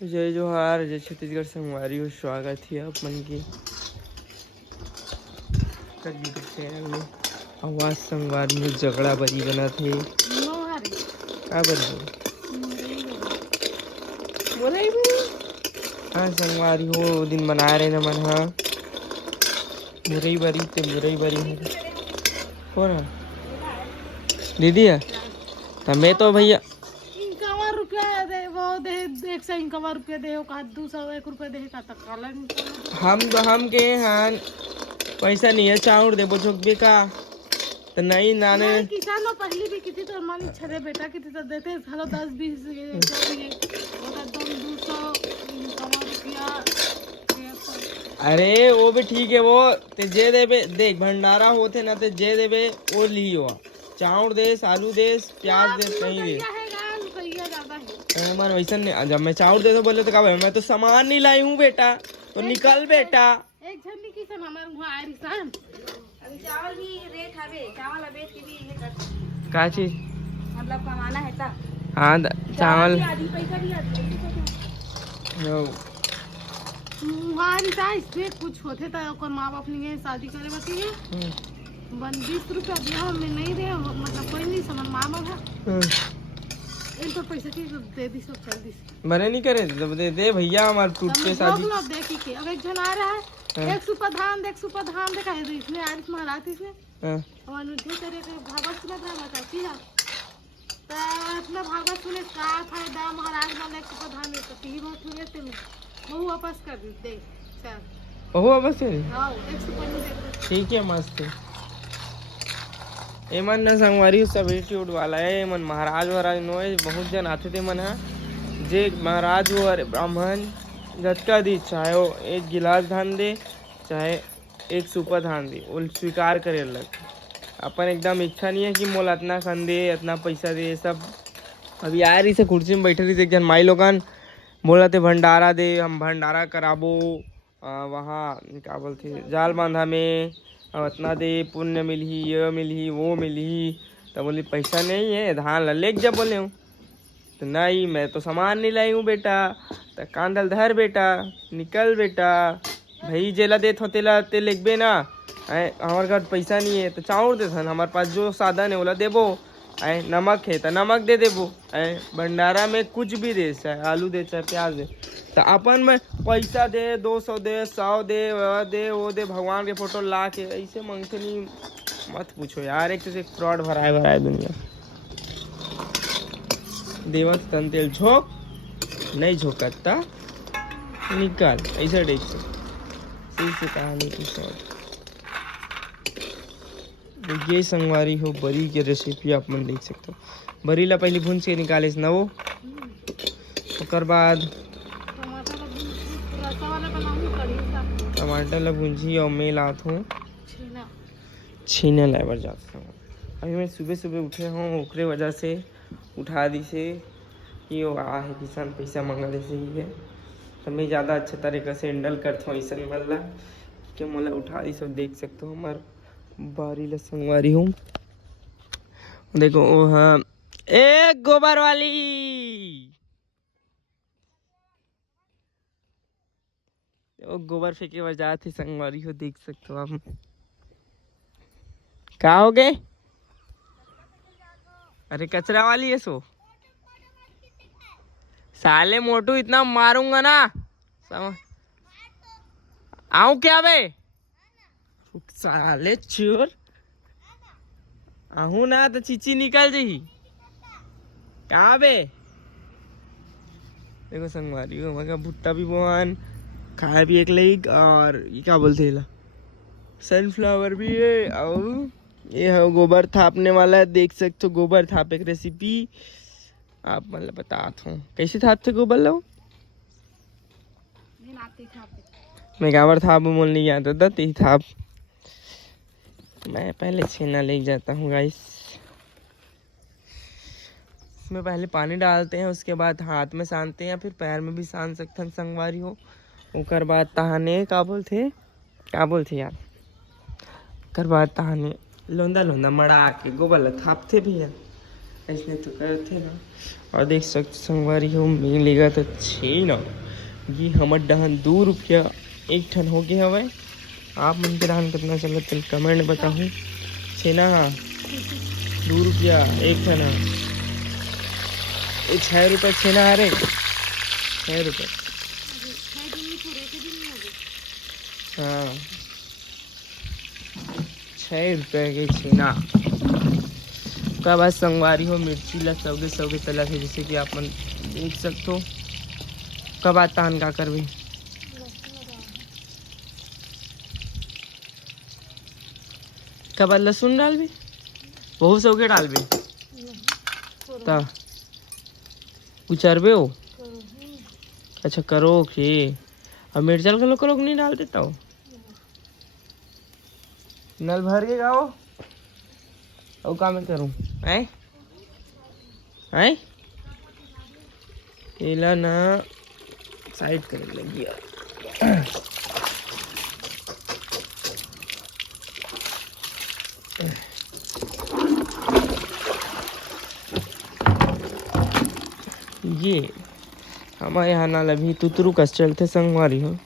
जय जोहार, जय छत्तीसगढ़ संगवारी हो। स्वागत है आप मन की यूट्यूब चैनल में। आवाज संगवारी में झगड़ा बरी बना थे का बरी मोरई बरी। हाँ संगवारी हो दिन बना रहे न मन हा मुरई बरी ते मुरई बरी कौन है दीदी है मैं तो भैया ₹51 दे वो दे 151 रुपया दे का 201 रुपया दे का तक हम के हाँ पैसा नहीं है चाउर दे बोझो बेका तो नहीं नाने किसानों पहली भी कितनी तो मान छरे बेटा कितनी तो देते हेलो 10-20 रुपया। अरे वो भी ठीक है वो ते जे देबे देख भंडारा होते ना ते जे देबे वो लियो चाउर दे आलू दे प्याज दे नहीं दे मन वैसा नहीं। जब मैं चाउर दे तो बोले तो कहा मैं तो सामान नहीं लाई हूँ बेटा तो निकल बेटा एक झंडी की सन हमारे वहाँ आ रही सन अभी चावल भी रेट हवे चावल बेच के भी ये कर का चीज मतलब कमाना है तब हाँ चावल आधी पैसा भी वहाँ रिता इसमें कुछ होते था और माँ बाप ने शादी करे बती है 20 रुपया दिया मैं नहीं दे मतलब कोई नहीं समझ माँ बाप इन तो पैसा की दे दी सब चल दी मरे नहीं करे दे भैया हमारे टूटते शादी देखी के अब एक जन आ रहा है 1 सुपर धान दे कहे दे इसमें आरिफ महाराज इसमें और नुद्धे करे के भागवत सुनत रहा बता की है तो अपना भागवत सुने का फायदा महाराज वाले 1 सुपर धान तो ती बहुत सुने ते वो वापस कर दे चल ओहो वापस कर हां 1 सुपर नहीं दे ठीक है मस्त एमन न संगवारी सब एटीट्यूड वाला है। मन महाराज वराज नो बहुत जन आते थे मन जे महाराज हो अरे ब्राह्मण झटका दी चाहे वो 1 गिलास धान दे चाहे 1 सुपर धान दे वो स्वीकार करे लग अपन एकदम इच्छा नहीं है कि मोल इतना खन दे इतना पैसा दे सब। अभी आ रही से कुर्सी में बैठे रही एक जन माई लोगन बोला थे भंडारा दे हम भंडारा कराबो वहाँ क्या बोलते जाल बांधा में इतना दे पुण्य मिलही ये मिलही वो मिलही तो बोली पैसा नहीं है धान ला लेके जा बोले हूँ तो नहीं मैं तो सामान नहीं लाई हूँ बेटा तो कांधल धर बेटा निकल बेटा भाई जेला देत हो तेला ते लेगबे ना हमारे घर पैसा नहीं है तो चाउर दे थन हमारे पास जो साधन है बोला देबो नमक है तो नमक दे देबो भंडारा में कुछ भी दे चाहे आलू दे चाहे प्याज दे तो अपन में पैसा दे 200 दे 100 दे वो दे भगवान के फोटो ला के ऐसे मांगते नहीं मत पूछो यार। एक से फ्रॉड भराए दुनिया देवत तन तेल झोंक नहीं झोंकता निकाल ऐसा देख सकते से कहानी की शॉर्ट ये संगवारी हो बरी की रेसिपी आप मन देख सकते हो। बरी ला पहले भून के निकाले ना वो ओकर बाद टमाटर ला भूंजी और मैं लात हूँ छीने लाइबर जाता हूँ। अभी मैं सुबह सुबह उठे हूँ ओकरे वजह से उठा दी से कि वो आ है किसान पैसा मंगा दे सही है तो मैं ज़्यादा अच्छा तरीके से हैंडल करता हूँ ऐसा मल्ला क्या मोला उठा दी सब देख सकते हो हमारे बारी ला संगवारी हूँ देखो हाँ एक गोबर वाली वो गोबर फेंके वजह थी संगवारी हो देख सकते हो आप कहाँ हो गए। अरे कचरा वाली है सो साले मोटू इतना मारूंगा ना आऊं क्या बे साले चोर आहू ना तो चीची निकल जाही कहाँ बे। देखो संगवारी हो मगर भुट्टा भी बोहान खाया भी एक लेग और ये क्या बोलते हैं सनफ्लावर भी है और ये है गोबर थापने वाला है देख सकते हो। गोबर थाप एक रेसिपी आप मतलब बताता हूँ कैसे थापते गोबर लो मैं गावर थाप बोल नहीं आता था ते थाप मैं पहले छेना ले जाता हूँ गाइस। इसमें पहले पानी डालते हैं उसके बाद हाथ में सानते हैं फिर पैर में भी सान सकते हैं संगवारी हो। ओकर बाद तहाने क्या बोलते यार कर बाद तहाने लोंदा लोंदा मड़ा के गोबर ला थापते भैया ऐसने तो करते ना। और देख सकते संगवारी हो मिलेगा तो छेना ये हमर डहन 2 रुपया एक ठन हो गया हवे। आप मन के डहन कितना चलत चल कमेंट में बताहूँ। छेना 2 रुपया एक ठन है। ये 6 रुपये छेना अरे 6 रुपये। हाँ 6 रुपये के छेना का बाद संगवारी हो मिर्ची ला सौगे सौगे तला है जैसे कि आप मन देख सकते हो। कब आता हन का करबे कब लहसुन डालबे बहुत सौगे डालबे ता उचरबे हो। अच्छा करो के अब मिर्चल का लोग नहीं डाल देता हो। नल भर के गाओ और काम करूँ आए आए एला ना साइड करने लगी यार। ये हमारे यहाँ नाल अभी तुतरू कस चलते संगवारी हो।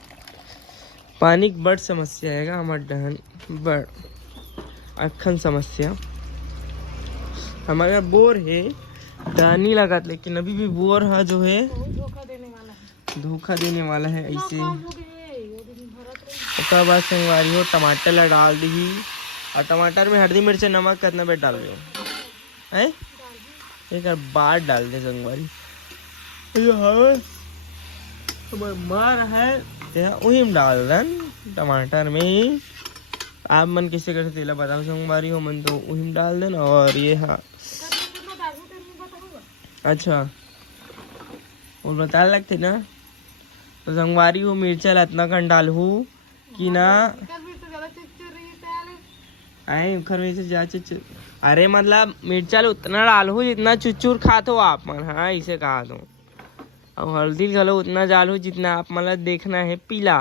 पानी की बड़ समस्या है हमारे डहन बड़ अखन समस्या। हमारे यहाँ बोर है डानी लगात लेकिन अभी भी बोर है जो है धोखा देने वाला है ऐसे। उसका बाद संगवारी हो टमाटर ला डाल दी और टमाटर में हल्दी मिर्च नमक कितना बेट डाल दो है एक बार डाल दे संगवारी। मार है वही में डाल दें टमाटर में। आप मन कैसे करते तेला बताओ संगवारी हो मन तो वही में डाल देना। और ये हाँ अच्छा और बता लगते ना तो संगवारी हो मिर्चा ला इतना कन डालू कि ना आए घर से जा अरे मतलब मिर्चा उतना डालू जितना चुचूर खात हो आप मन। हाँ इसे कहा दो और हल्दी घलो उतना डालू जितना आप मतलब देखना है पीला।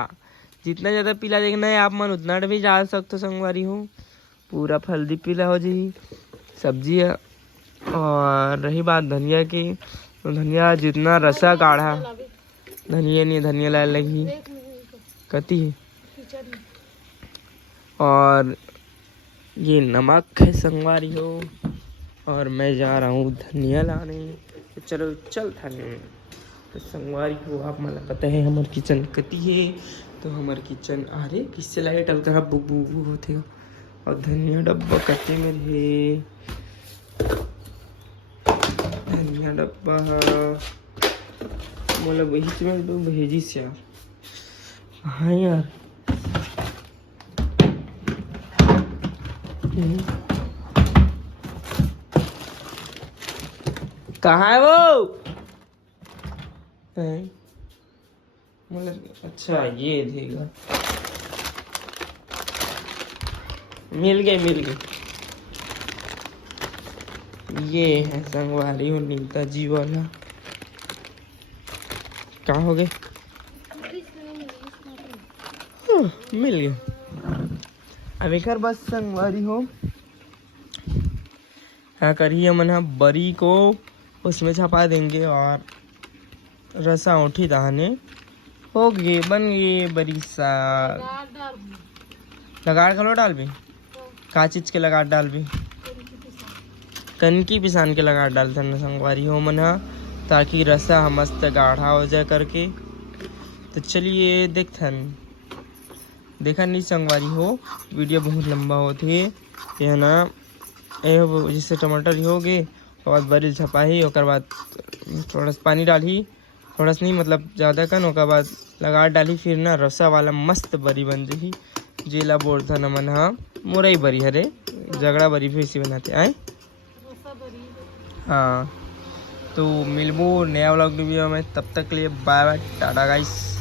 जितना ज़्यादा पीला देखना है आप मन उतना भी डाल सकते हो संगवारी हो। पूरा हल्दी पीला हो जाए सब्जी है। और रही बात धनिया की तो धनिया जितना रसा गाढ़ा धनिया नहीं धनिया ला लगी कती है। और ये नमक है संगवारी हो और मैं जा रहा हूँ धनिया लाने। तो चलो चल थाने तो संगवारी हो आप मतलब पता है हमार किचन कती है। तो हमार किचन अरे किससे लाइट अलग तरह बुक बुक बुक होते हो। और धनिया डब्बा कते में है धनिया डब्बा मोला वही में तो भेजी से यार। हाँ यार कहाँ है वो मतलब अच्छा ये देगा मिल गए ये है संगवारी हो नीता जी वाला। कहाँ हो गए मिल गए। अब एक बस संगवारी हो क्या करिए मन बरी को उसमें छपा देंगे और रसा उठी दहाने हो गए बन गए बरी साग। लगाड़ खलो डाल भी का चीज के लगाड़ डाल भी कनकी पिसान के लगाड़ डालते न संगवारी हो मन ताकि रसा मस्त गाढ़ा हो जाए करके। तो चलिए देखथन देखा नहीं संगवारी हो वीडियो बहुत लंबा होती है ये ना जैसे टमाटर ही हो गए और बाद बरील छपाही और बाद थोड़ा सा पानी डाली थोड़ा सा नहीं मतलब ज़्यादा कन और बाद लगा डाली फिर ना रसा वाला मस्त बरी बन रही जेला बोलता न मन हाँ मुरई बरी हरे झगड़ा बरी फिर से बनाते आए। हाँ तो मिलबो नया व्लॉग वीडियो में तब तक लिए बाय बाय टाटा गाइस।